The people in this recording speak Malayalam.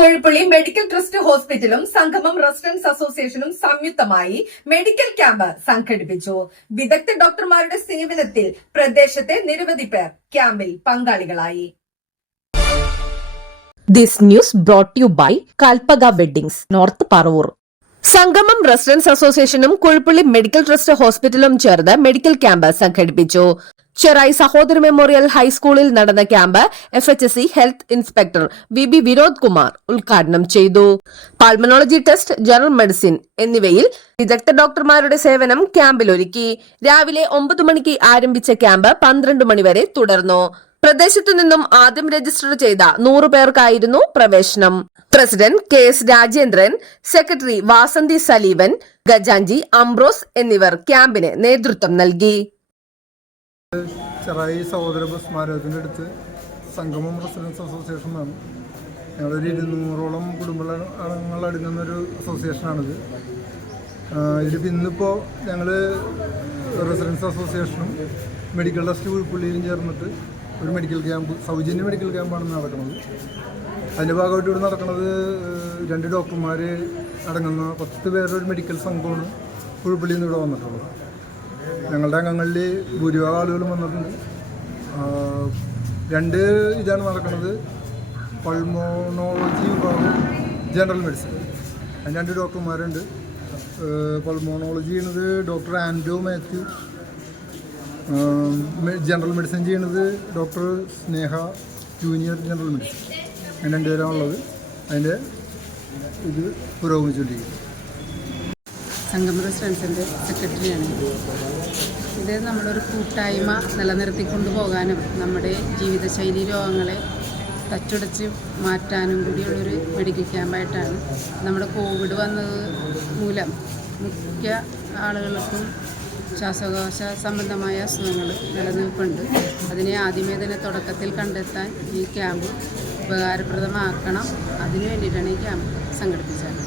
കൊഴുപ്പള്ളി മെഡിക്കൽ ട്രസ്റ്റ് ഹോസ്പിറ്റലും സംഗമം റെസിഡൻസ് അസോസിയേഷനും സംയുക്തമായി മെഡിക്കൽ ക്യാമ്പ് സംഘടിപ്പിച്ചു. വിദഗ്ധ ഡോക്ടർമാരുടെ സേവനത്തിൽ പ്രദേശത്തെ നിരവധി പേർ ക്യാമ്പിൽ പങ്കാളികളായി. This news brought to you by Kalpaga Weddings, North Parvur. Sangamam residence അസോസിയേഷനും കുഴുപ്പള്ളി മെഡിക്കൽ ട്രസ്റ്റ് ഹോസ്പിറ്റലും ചേർന്ന് മെഡിക്കൽ ക്യാമ്പ് സംഘടിപ്പിച്ചു. ചെറായി സഹോദര മെമ്മോറിയൽ ഹൈസ്കൂളിൽ നടന്ന camp F H S C health inspector V B Vinod Kumar ഉദ്ഘാടനം ചെയ്തു. പാൽമനോളജി ടെസ്റ്റ് ജനറൽ മെഡിസിൻ എന്നിവയിൽ വിദഗ്ധ ഡോക്ടർമാരുടെ സേവനം ക്യാമ്പിൽ ഒരുക്കി രാവിലെ ഒമ്പത് മണിക്ക് ആരംഭിച്ച ക്യാമ്പ് പന്ത്രണ്ട് മണിവരെ തുടർന്നു. പ്രദേശത്തു നിന്നും ആദ്യം രജിസ്റ്റർ ചെയ്ത നൂറ് പേർക്കായിരുന്നു പ്രവേശനം. President K S Rajendran secretary Vasanthi സലീവൻ ഗജാഞ്ചി അംബ്രോസ് എന്നിവർ ക്യാമ്പിന് നേതൃത്വം നൽകി. ചെറായി സഹോദര സ്മാരകത്തിന്റെ അടുത്ത് സംഗമം റെസിഡൻസ് അസോസിയേഷൻ ആണ്. ഞങ്ങളൊരു ഇരുന്നൂറോളം കുടുംബ അംഗങ്ങൾ അടങ്ങുന്ന ഒരു അസോസിയേഷനാണിത് ഇതിലിപ്പോൾ ഇന്നിപ്പോൾ ഞങ്ങൾ റെസിഡൻസ് അസോസിയേഷനും മെഡിക്കൽ ട്രസ്റ്റ് ഉൾപ്പള്ളിയിലും ചേർന്നിട്ട് ഒരു മെഡിക്കൽ ക്യാമ്പ് സൗജന്യ മെഡിക്കൽ ക്യാമ്പാണ് നടക്കുന്നത് അതിന്റെ ഭാഗമായിട്ട് ഇവിടെ നടക്കുന്നത് രണ്ട് ഡോക്ടർമാർ അടങ്ങുന്ന പത്ത് പേരുടെ ഒരു മെഡിക്കൽ സംഘമാണ് ഉൾപ്പള്ളിയിൽ നിന്ന് ഇവിടെ വന്നിട്ടുള്ളത്. ഞങ്ങളുടെ അംഗങ്ങളിൽ ഭൂരിഭാഗം ആളുകളും വന്നിട്ടുണ്ട്. രണ്ട് ഇതാണ് നടക്കുന്നത്. പൾമോണോളജി വിഭാഗം ജനറൽ മെഡിസിൻ അതിന് രണ്ട് ഡോക്ടർമാരുണ്ട്. പൾമോണോളജി ചെയ്യുന്നത് ഡോക്ടർ ആൻഡോ മാത്യു. ജനറൽ മെഡിസിൻ ചെയ്യുന്നത് doctor Sneha junior general medicine അങ്ങനെ രണ്ടുപേരാണുള്ളത്. അതിന്റെ ഇത് പുരോഗമിച്ചുകൊണ്ടിരിക്കുന്നത് സംഗമ റെസിഡൻസിന്റെ സെക്രട്ടറിയാണ്. ഇത് നമ്മളൊരു കൂട്ടായ്മ നിലനിർത്തിക്കൊണ്ടു പോകാനും നമ്മുടെ ജീവിതശൈലി രോഗങ്ങളെ തച്ചുടച്ച് മാറ്റാനും കൂടിയുള്ളൊരു മെഡിക്കൽ ക്യാമ്പായിട്ടാണ് നമ്മുടെ കോവിഡ് വന്നത് മൂലം മിക്ക ആളുകൾക്കും ശ്വാസകോശ സംബന്ധമായ അസുഖങ്ങൾ നിലനിൽപ്പുണ്ട്. അതിനെ ആദ്യമേ തന്നെ തുടക്കത്തിൽ കണ്ടെത്താൻ ഈ ക്യാമ്പ് ഉപകാരപ്രദമാക്കണം. അതിനു വേണ്ടിയിട്ടാണ് ഈ ക്യാമ്പ് സംഘടിപ്പിച്ചത്.